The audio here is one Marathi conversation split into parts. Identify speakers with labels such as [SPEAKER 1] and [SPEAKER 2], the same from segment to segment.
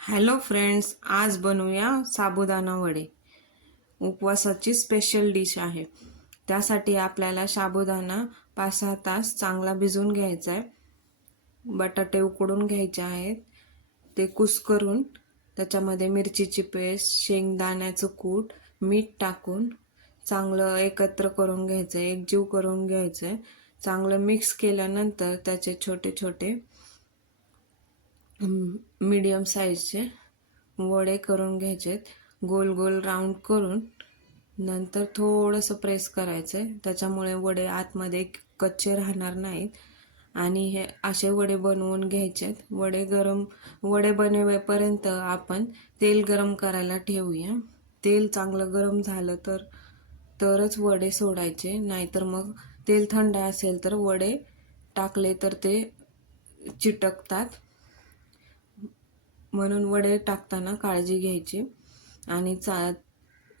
[SPEAKER 1] हॅलो फ्रेंड्स आज बनवूया साबुदाणा वडे. उपवासाची स्पेशल डिश आहे. त्यासाठी आपल्याला साबुदाणा पाच सहा तास चांगला भिजवून घ्यायचा आहे. बटाटे उकडून घ्यायचे आहेत. ते कुस्करून त्याच्यामध्ये मिरचीची पेस्ट शेंगदाण्याचं कूट मीठ टाकून चांगलं एकत्र करून घ्यायचं आहे. एकजीव करून घ्यायचं आहे. चांगलं मिक्स केल्यानंतर त्याचे छोटे छोटे मीडियम साईजचे वडे करून घ्यायचेत. गोल गोल राऊंड करून नंतर थोडंसं प्रेस करायचं आहे त्याच्यामुळे वडे आतमध्ये कच्चे राहणार नाहीत. आणि हे असे वडे बनवून घ्यायचेत. वडे गरम वडे बनवेपर्यंत आपण तेल गरम करायला ठेवूया. तेल चांगलं गरम झालं तर तरच वडे सोडायचे. नाहीतर मग तेल थंड असेल तर वडे टाकले तर ते चिटकतात. म्हणून वडे टाकताना काळजी घ्यायची. आणि चा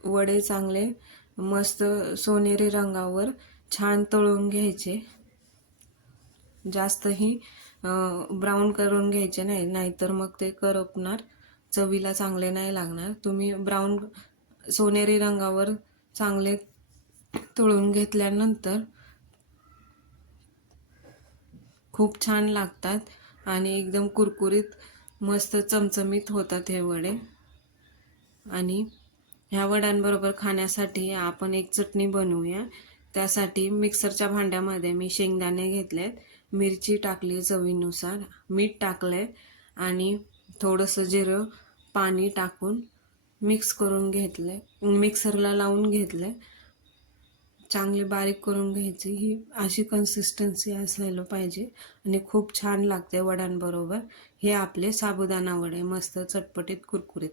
[SPEAKER 1] वडे चांगले मस्त सोनेरी रंगावर छान तळून घ्यायचे. जास्तही ब्राऊन करून घ्यायचे नाही नाहीतर मग ते करपणार. चवीला चांगले नाही लागणार. तुम्ही ब्राऊन सोनेरी रंगावर चांगले तळून घेतल्यानंतर खूप छान लागतात. आणि एकदम कुरकुरीत मस्त चमचमीत होतात हे वडे. आणि ह्या वड्यांबरोबर खाण्यासाठी आपण एक चटणी बनवूया. त्यासाठी मिक्सरच्या भांड्यामध्ये मी शेंगदाणे घेतलेत. मिरची टाकली चवीनुसार. मीठ टाकले आणि थोडंसं जिरं पाणी टाकून मिक्स करून घेतले मिक्सरला लावून घेतले चांगली बारीक करून घ्यायची. ही अशी कन्सिस्टन्सी असायला पाहिजे. आणि खूप छान लागते वड्यांबरोबर. हे आपले साबुदाणा वडे. मस्त चटपटीत कुरकुरीत.